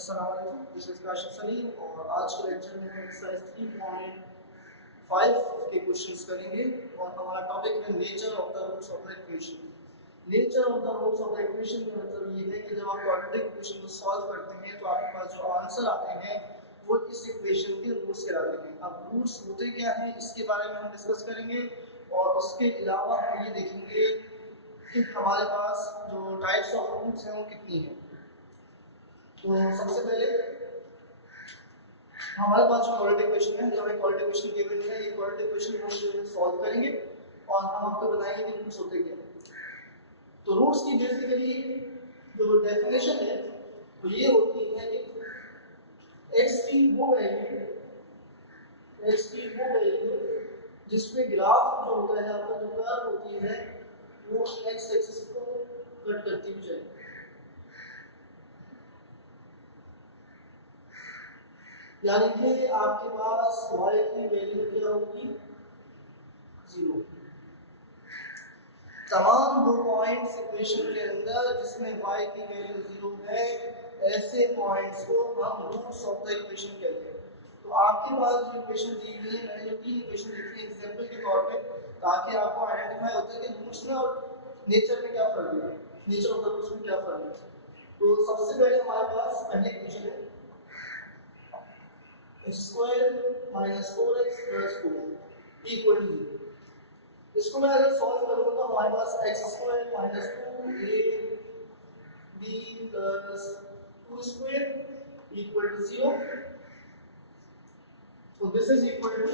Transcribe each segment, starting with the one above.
अस्सलाम वालेकुम, this is Kashif सलीम और आज के लेक्चर में हम एक्सरसाइज 3.5 के क्वेश्चंस करेंगे और हमारा टॉपिक है nature of the roots of the equation. Nature of the roots of the equation का मतलब ये है कि जब आप क्वाड्रेटिक इक्वेशन को सॉल्व करते हैं तो आपके पास जो आंसर आते हैं वो इस इक्वेशन के रूट्स कहलाते हैं। अब रूट्स होते क्या हैं इसके बारे में हम डिस्कस करेंगे और उसके अलावा हम ये देखेंगे कि हमारे पास जो टाइप्स ऑफ रूट्स हैं वो कितनी हैं। तो सबसे पहले हमारे पास जो क्वाड्रेटिक इक्वेशन है, जो हमें क्वाड्रेटिक इक्वेशन गिवन है, ये क्वाड्रेटिक इक्वेशन हम जो है सॉल्व करेंगे और हम आपको बताएंगे कि रूट्स होते क्या हैं। तो रूट्स की बेसिकली जो डेफिनेशन है वो ये होती है कि x की वो वैल्यू जिस पे ग्राफ जो होता है, आपका जो कर्व होती है वो x एक्सिस को कट करती हुई जाएगी। यानी कि आपके पास y की वैल्यू क्या होगी, 0। तमाम दो पॉइंट्स इक्वेशन के अंदर जिसमें y की वैल्यू 0 है, ऐसे पॉइंट्स को हम रूट्स ऑफ द इक्वेशन कहते हैं। तो आपके पास जो इक्वेशन दी हुई है, मैंने जो तीन इक्वेशन लिखी है एग्जांपल के तौर पे, ताकि आपको आइडेंटिफाई होता है कि रूट्स में और नेचर में क्या फर्क है, नेचर ऑफ द रूट्स में क्या फर्क है। तो सबसे पहले हमारे पास पहली इक्वेशन है x square minus 4x plus 4 equal to 0। इसको मैं अगर सॉल्व करूंगा तो हमारे पास x square minus 2ab plus 2 square equal to 0। So this is equal to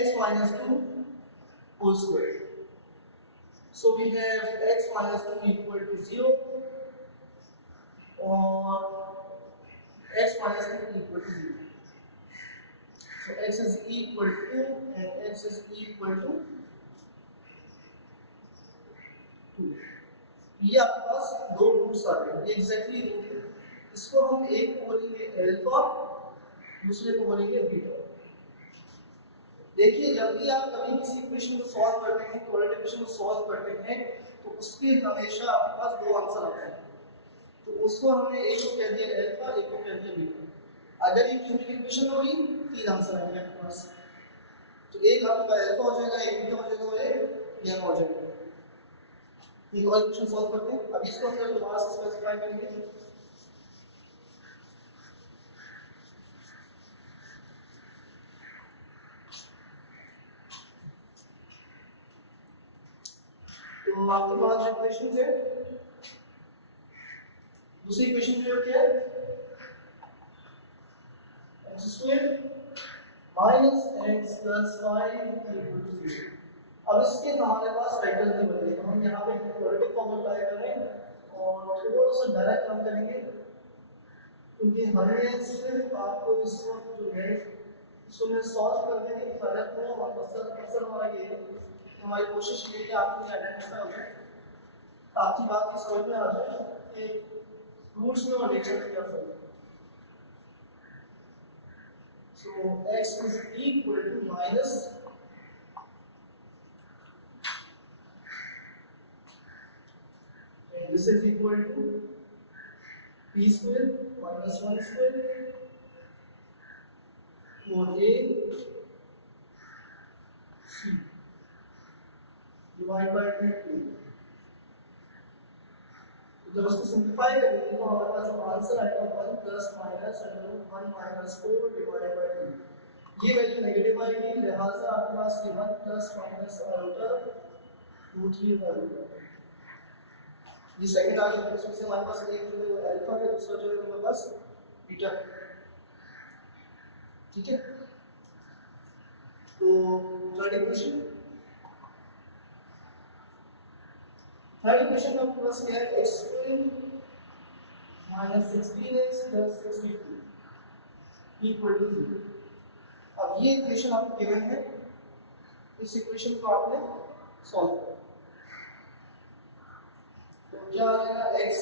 x minus 2 whole square। So we have x minus 2 equal to 0 और x minus 2 equal to 0। So x is equal to and x is equal to 2। ये आपके पास दो रूट्स आ गए, ये exactly root है। इसको हम एक को बोलेंगे अल्फा, दूसरे को बोलेंगे बीटा। देखिए जब भी आप कभी किसी इक्वेशन को सॉल्व करते हैं, क्वाड्रेटिक इक्वेशन को सॉल्व करते हैं, तो उसके हमेशा आपके पास दो आंसर आते हैं। तो उसको हमने एक को कह दिया अल्फा, एक को कह दिया बीटा। अगर ये क्यूबिक इक्वेशन होगी, तीन आंसर आएंगे आपके पास। तो एक आपका अल्फा हो जाएगा, एक बीटा हो जाएगा और एक गैमा हो जाएगा। ये दो इक्वेशन सॉल्व करते हैं। अब इसको हम दोबारा से स्पेसिफाई करेंगे। तो आपके पास जो इक्वेशन है, दूसरी इक्वेशन जो क्या है, x square minus x plus 5 equal to 0। अब इसके हमारे पास फैक्टर्स नहीं बने, तो हम यहाँ पे क्वाड्रेटिक फॉर्म अप्लाई कर रहे हैं और थोड़ा सा डायरेक्ट काम करेंगे, क्योंकि हमें सिर्फ आपको इस वक्त जो है इसको मैं सॉल्व करने की फर्क में और मकसद हमारा ये है, हमारी कोशिश ये है कि आपको ये आइडेंटिफाई हो जाए, ताकि बात की समझ में आ जाए कि रूट्स में और नेचर में क्या फर्क है। So x is equal to minus and this is equal to p square minus 1 square for a c divided by 2। जब उसको सिंप्लीफाई करेंगे तो हमारे पास जो आंसर आएगा 1 प्लस माइनस √1 माइनस 4 डिवाइडेड बाय 2। ये वैल्यू नेगेटिव आएगी, लिहाजा आपके पास 1 प्लस माइनस √3 होगा। ये सेकंड आ गया, इसमें से हमारे पास एक जो है अल्फा है, दूसरा जो है हमारे पास बीटा। ठीक है, तो थर्ड इक्वेशन में आपके पास क्या है, x square minus 16x plus 62 equal to 0। अब ये इक्वेशन आपको गिवन है, इस इक्वेशन को आपने सॉल्व करना। तो क्या आ जाएगा, x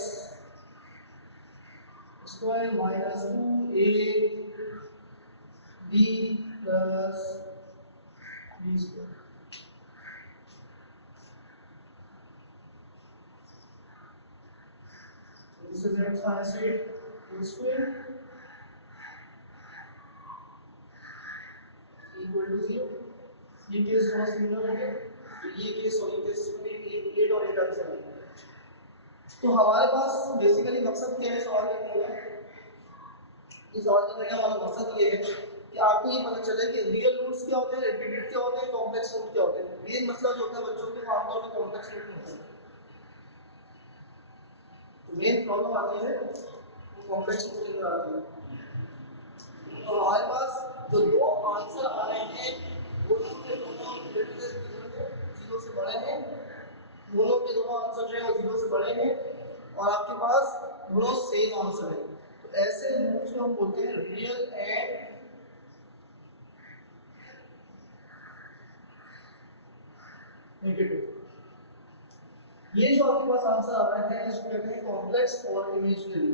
square minus 2ab plus b square। This is x minus 8 whole square equal to 0. ये केस बहुत सिमिलर हो गया, ये केस और ये केस में 8 और 8 आंसर है। तो हमारे पास बेसिकली मकसद क्या है सवाल करने का? इस सवाल करने का हमारा मकसद ये है कि आपको ये पता चले कि रियल रूट्स क्या होते हैं, रिपीटेड क्या होते हैं, कॉम्प्लेक्स रूट क्या होते हैं। मेन मसला जो होता है बच्चों के वो आमतौर पर कॉम्प्लेक्स रूट में होता है। तो मेन प्रॉब्लम आती है कॉम्प्लेक्स रूट के अंदर आती है। तो हमारे पास जो दो आंसर आ रहे हैं दोनों के दोनों जीरो से बड़े हैं, दोनों के दोनों आंसर जो है वो जीरो से बड़े हैं और आपके पास दोनों सेम आंसर है। तो ऐसे रूट्स को हम बोलते हैं रियल एंड नेगेटिव। ये जो आपके पास आंसर आ रहा है इसको कहते हैं कॉम्प्लेक्स और इमेजिनरी,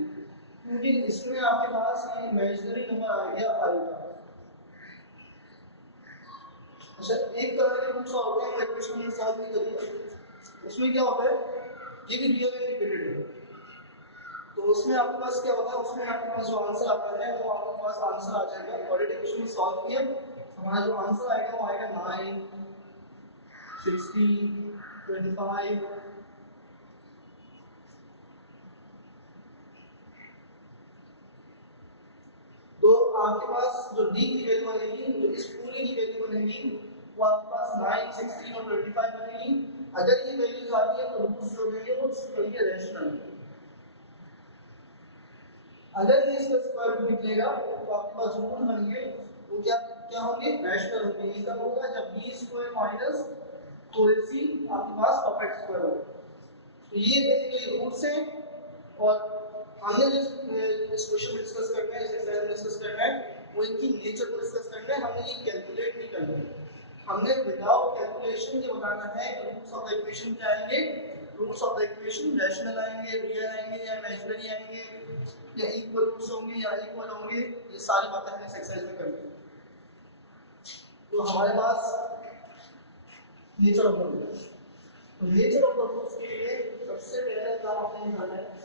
क्योंकि इसमें आपके पास ये इमेजिनरी नंबर आ गया आएगा। अच्छा, एक तरह के रूट्स होते हैं इक्वेशन में सॉल्व नहीं करिए, उसमें क्या होता है ये भी रियल एंड रिपीटेड है। तो उसमें आपके पास क्या होता है, उसमें आपके पास जो आंसर आता है वो आपके पास आंसर आ जाएगा क्वाड्रेटिक इक्वेशन में सॉल्व किया, हमारा जो आंसर आएगा वो आएगा 9 60 25। तो आपके पास जो d की वैल्यू बनेगी, जो इस पूरी की वैल्यू बनेगी वो आपके पास 9 16 और 25 बनेगी। अगर ये वैल्यूज आती है तो रूट्स जो होंगे वो इस तरह के रैशनल है। अगर ये इसका स्क्वायर रूट निकलेगा तो आपके पास रूट बनेंगे वो क्या क्या होंगे, रैशनल होंगे। ये कब होगा, जब b स्क्वायर माइनस 4ac आपके पास परफेक्ट स्क्वायर होगा। तो ये बेसिकली रूट्स हैं और हमने जो इस क्वेश्चन में डिस्कस करना है, इस एक्सरसाइज में डिस्कस करना है वो इनकी नेचर को डिस्कस करना है। हमने ये कैलकुलेट नहीं करना है, हमने विदाउट कैलकुलेशन ये बताना है कि रूट्स ऑफ द इक्वेशन क्या आएंगे। Roots of the equation rational आएंगे, रियल आएंगे या इमेजिनरी आएंगे या इक्वल रूट्स होंगे या इक्वल होंगे, ये सारी बातें हमने इस एक्सरसाइज में करनी है। तो हमारे पास नेचर ऑफ द रूट्स, तो नेचर ऑफ द रूट्स के लिए सबसे पहले काम आपने निकालना है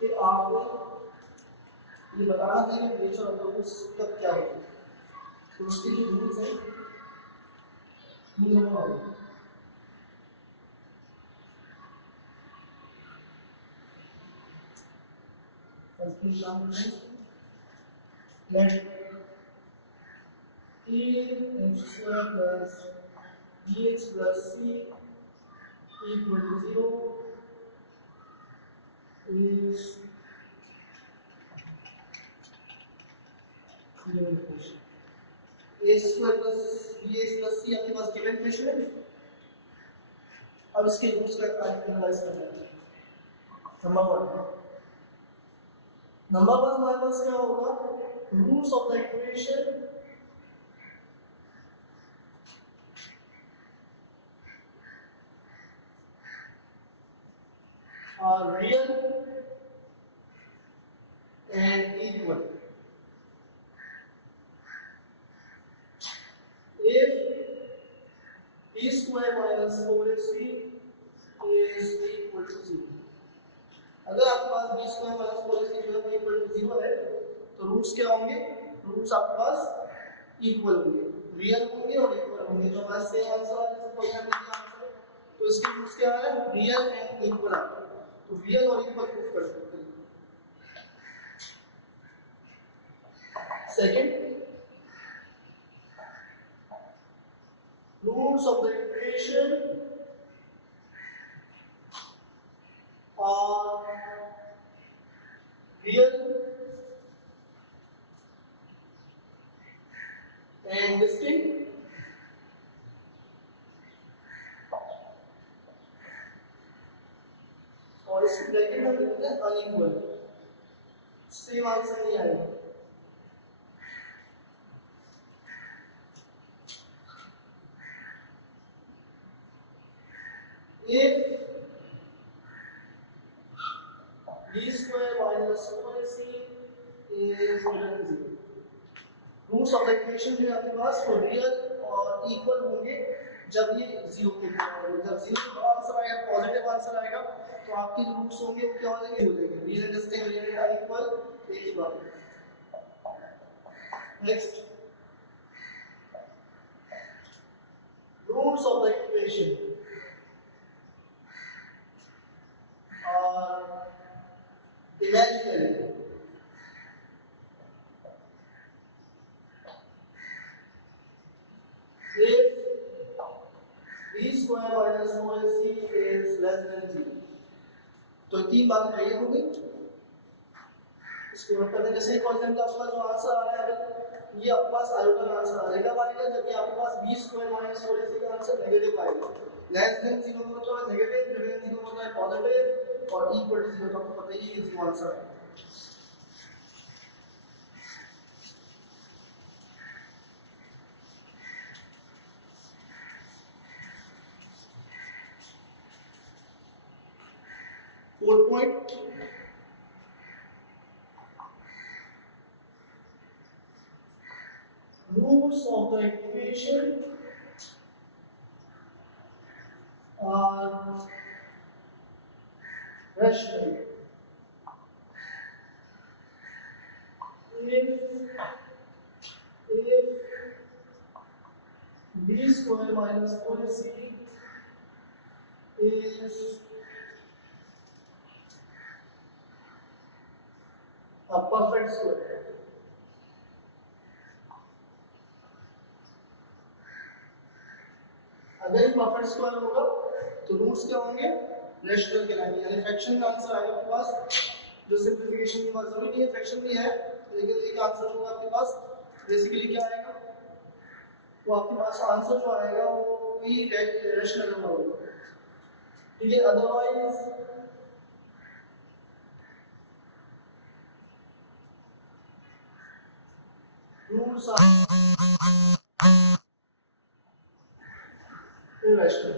कि आपको ये बताना है कि नेचर ऑफ द रूट्स कब क्या होता है। तो उसके लिए रूल्स है, rule number 1 let a x square plus bx plus c equal to 0 is given equation. a square plus bx plus c आपके पास given equation है। अब इसके रूट्स का एनालाइज करना है। नंबर 1 हमारे पास क्या होगा, roots of the equation are real and equal if b square minus 4ac is equal to 0। अगर आपके पास b square minus 4ac जो है equal to 0 है तो रूट्स क्या होंगे, रूट्स आपके पास इक्वल होंगे, रियल होंगे और इक्वल होंगे। जो हमारा सेम आंसर है जैसे क्वेश्चन में आंसर है तो इसके रूट्स क्या है, रियल एंड इक्वल आता है। तो रियल और इक्वल प्रूफ कर सकते हैं। Second, roots of the equation are real and distinct और इस ब्रैकेट में लिखते हैं अनइक्वल, सेम आंसर नहीं आएगा। if b square minus 4ac is greater than 0, roots of the equation जो है आपके पास वो रियल और इक्वल होंगे जब ये 0 के बराबर होगा। जब 0 का आंसर आएगा पॉजिटिव आंसर आएगा तो आपके जो रूट्स होंगे वो क्या हो जाएंगे, real and distinct, real and unequal, एक ही बात। Next, roots of the equation are imaginary. If b square minus 4ac is less than 0, तो तीन बातें क्लियर हो गई। इसको नोट करने जैसे फॉर एग्जांपल आपके पास जो आंसर आ रहा है ये आपके पास आयोटा का आंसर आएगा आएगा, जबकि आपके पास b स्क्वायर माइनस 4ac का आंसर नेगेटिव आएगा। लेस देन 0 का मतलब है नेगेटिव, ग्रेटर देन 0 का मतलब है पॉजिटिव, और इक्वल टू 0 तो आपको पता ही है इज आंसर है। Fourth point, roots of the equation are rational. If b square minus 4ac is a perfect square, अगर ये परफेक्ट स्क्वायर होगा तो रूट्स क्या होंगे, रेशनल कहलाएंगे, यानी फ्रैक्शन का आंसर आएगा आपके पास। जो सिंपलीफिकेशन की बात जरूरी नहीं है, फ्रैक्शन भी है, लेकिन एक आंसर होगा आपके पास बेसिकली क्या आएगा, तो आपके पास आंसर जो आएगा वो भी रेशनल नंबर होगा, ठीक है। Otherwise roots are irrational,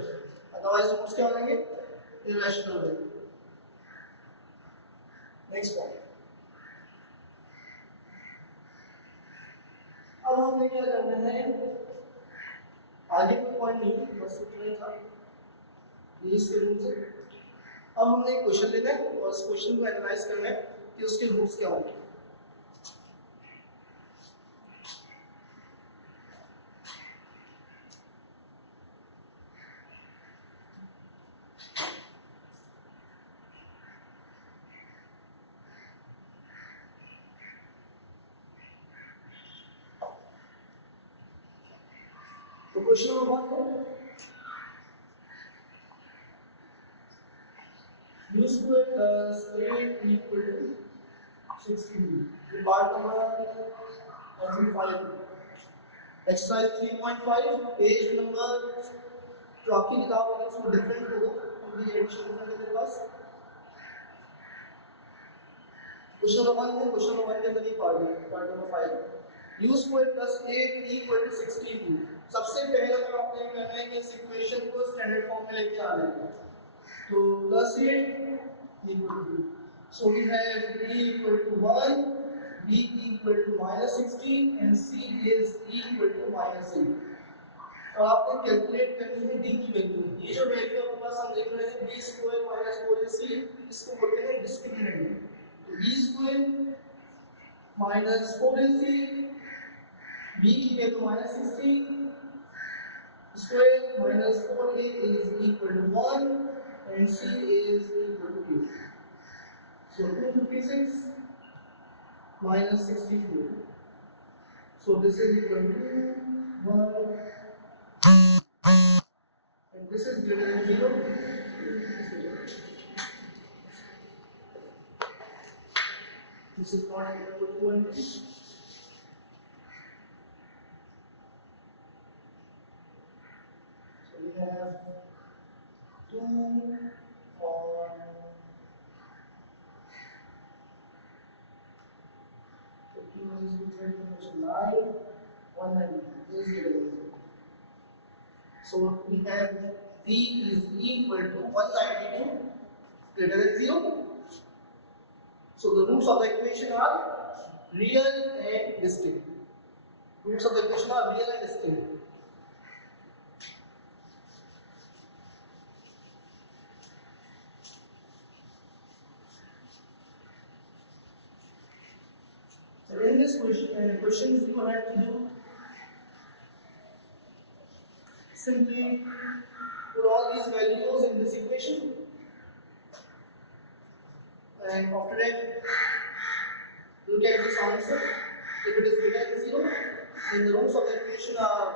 otherwise roots क्या हो जाएंगे, irrational हो जाएंगे। नेक्स्ट पॉइंट, अब हमने क्या करना है, आगे कोई पॉइंट नहीं, बस इतना ही था ये इसके रूट्स है। अब हमने एक क्वेश्चन लेना है और इस क्वेश्चन को एनालाइज करना है कि उसके रूट्स क्या होंगे। तो क्वेश्चन नंबर 1 है u square plus 8 equal to 16. ये पार्ट नंबर 5, एक्सरसाइज 3.5, पेज नंबर जो आपकी किताब होगी उसमें डिफरेंट होगा, क्योंकि एडिशन डिफरेंट है मेरे पास। क्वेश्चन नंबर 1 है, क्वेश्चन नंबर 1 के अंदर ये पार्ट है, part number 5, u square plus 8 equal to 16। सबसे पहले तो आपने करना है कि इस इक्वेशन को स्टैंडर्ड फॉर्म में लेके आना है, तो plus 8 equal to, so we have a equal to 1, b equal to minus 16 and c is equal to minus 8। और आपने कैलकुलेट करनी है d की वैल्यू। ये जो वैल्यू आपके पास हम देख रहे हैं b स्क्वायर माइनस 4ac, इसको बोलते हैं डिस्क्रिमिनेंट। तो b square minus 4ac, b की value minus 16 square minus 4a is equal to 1 and c is equal to 8. So 256 minus 64. So this is equal to 1 and this is greater than 0. This is not equal to 1. So we have 2 or 9, 190 is greater than 0. So we have b is equal to 192 greater than 0. So the roots of the equation are real and distinct. Roots of the equation are real and distinct. this questions you have to do simply put all these values in this equation, and after that you get this answer. If it is greater than 0, then the roots of the equation are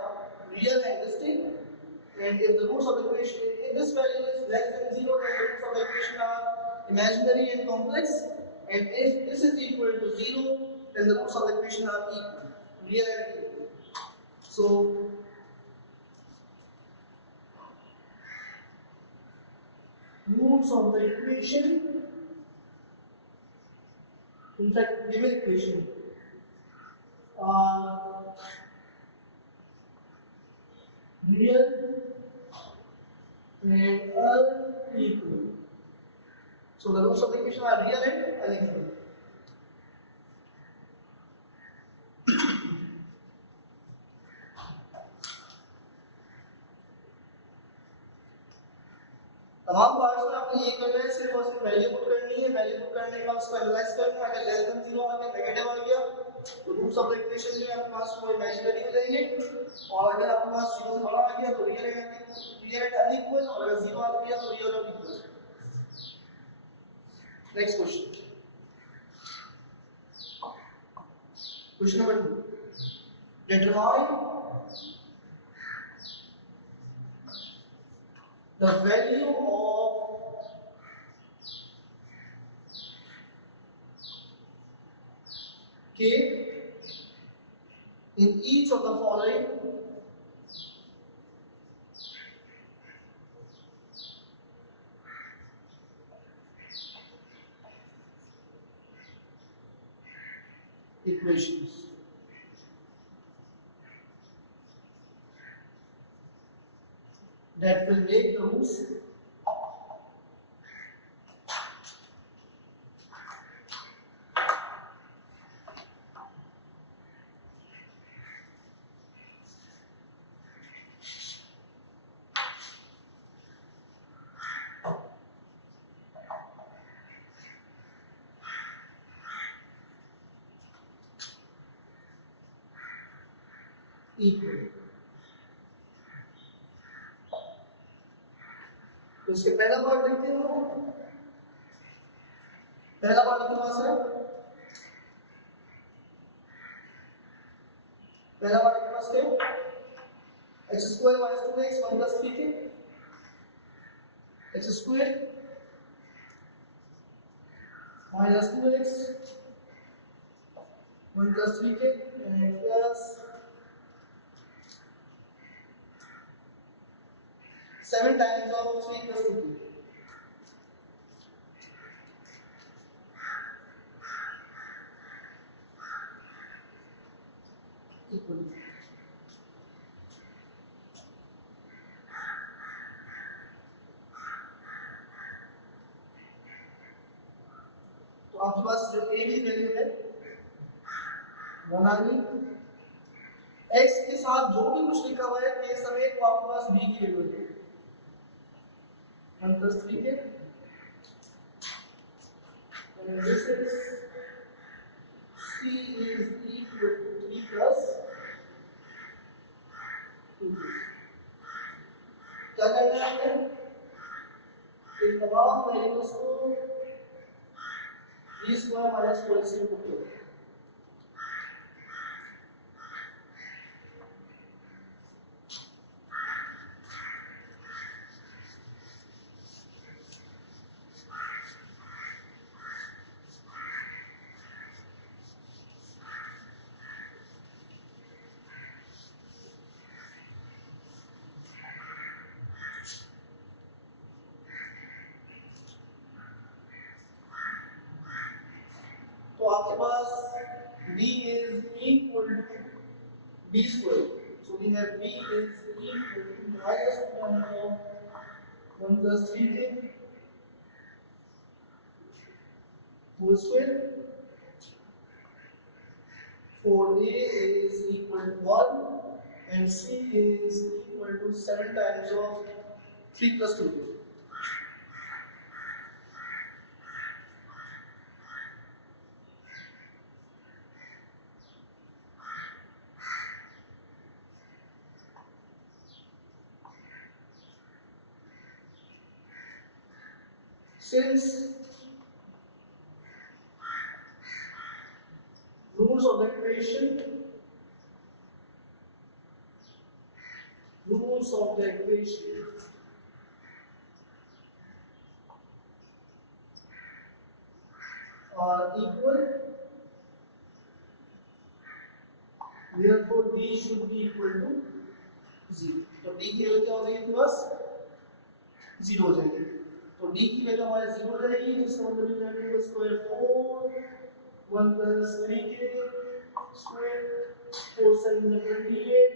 real and distinct, and if the roots of the equation, if this value is less than 0, then the roots of the equation are imaginary and complex, and if this is equal to 0, then the roots of the equation are equal, real and equal. So roots of the equation, in fact given equation, are real and unequal. So the roots of the equation are real and unequal. तमाम पार्ट्स में आपने ये करना है, सिर्फ और सिर्फ value put करनी है, वैल्यू पुट करने के बाद उसको एनालाइज करना है। अगर लेस देन 0 आ गया, नेगेटिव आ गया, तो रूट्स ऑफ द इक्वेशन जो है आपके पास वो इमेजिनरी हो जाएंगे, और अगर आपके पास 0 से बड़ा आ गया तो रियल एंड अनइक्वल, और अगर 0 आ गया तो रियल और equal. Next question, question number 2, determine the value of k in each of the following equations. That will make the roots equal. तो इसके पहला पार्ट देखते हैं हम। पहला पार्ट आपके पास है, पहला पार्ट आपके पास क्या, x square minus 2x 1 plus 3k, x square minus 2x 1 plus 3k and plus 7 times of 3 plus 2k. Equal. तो आपके पास जो a की वैल्यू है बनानी, x के साथ जो भी कुछ लिखा हुआ है k समेत, वो आपके पास b की वैल्यू है 1 plus 3k, and this is c is equal to 3 plus 2k. क्या करना है हमें, इन तमाम वैल्यूज को b स्क्वायर माइनस 4ac में पुट करो। आपके पास b is equal to b square, so we have b is equal to minus 1 of 1 plus 3k whole square, for a is equal to 1 and c is equal to 7 times of 3 plus 2k. Since rules of the equation are equal, therefore d should be equal to 0. तो d की वैल्यू क्या हो जाएगी प्लस 0 हो जाएगी, तो d की वैल्यू हमारे 0 हो जाएगी, जिसका मतलब है कि स्क्वायर 4 1 plus 3k square 4 7 is 28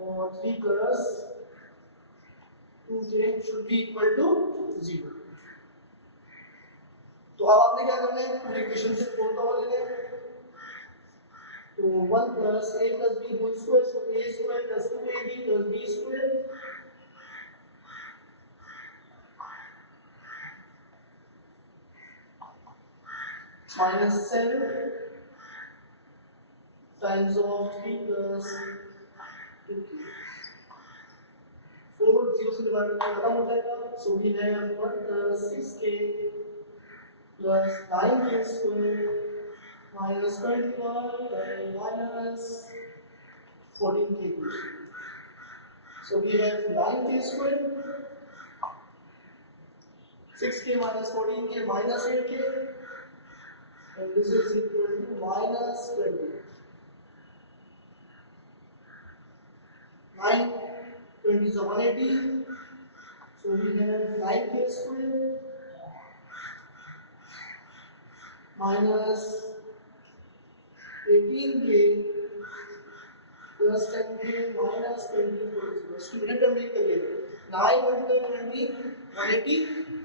और 3 plus 2k should be equal to 0. तो अब आपने क्या करना है, पूरी इक्वेशन से 4 पावर लेना है, तो 1 plus a plus b whole square, so a square plus 2ab plus b square minus 7 times of 3 plus 2k. 4 0 से डिवाइड करके खत्म हो जाएगा, so we have 1 plus 6k plus 9k square minus 21 and minus 14k. So we have 9k square, 6k minus 14k minus 8k, and this is equal to minus 20. 9 20 is 180, so we have 9k square minus 18k plus 10k minus 20 equals 0. Student हम लिख करिए 9 multiplied 20 180,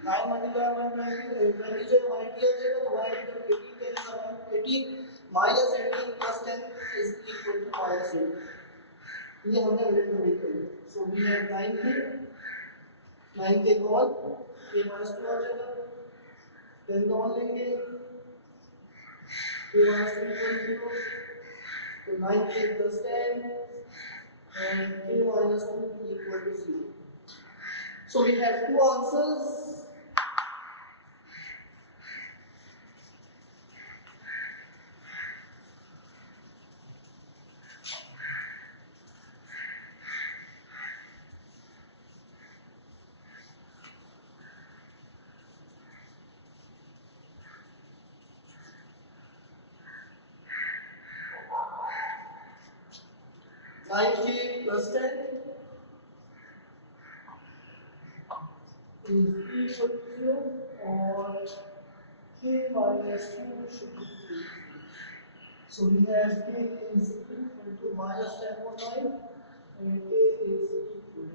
9 multiplied 120 20 जो 180 आ जाएगा, तो 180 तो 18 के जैसा 180 minus 18 plus 10 is equal to minus 8. ये हमने मिनट में लिख करिए, so we have 9k common, k minus 2 आ जाएगा, 10 कॉमन लेंगे, k minus 3 equal to 0. So 9k plus 10 and k minus 2 equal to 0. So we have two answers. K plus 10 is equal to 0 or k minus 2 should be 3. So we have k is equal to minus 10.9 and k is equal to 2.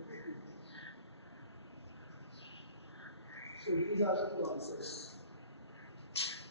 So these are the two answers.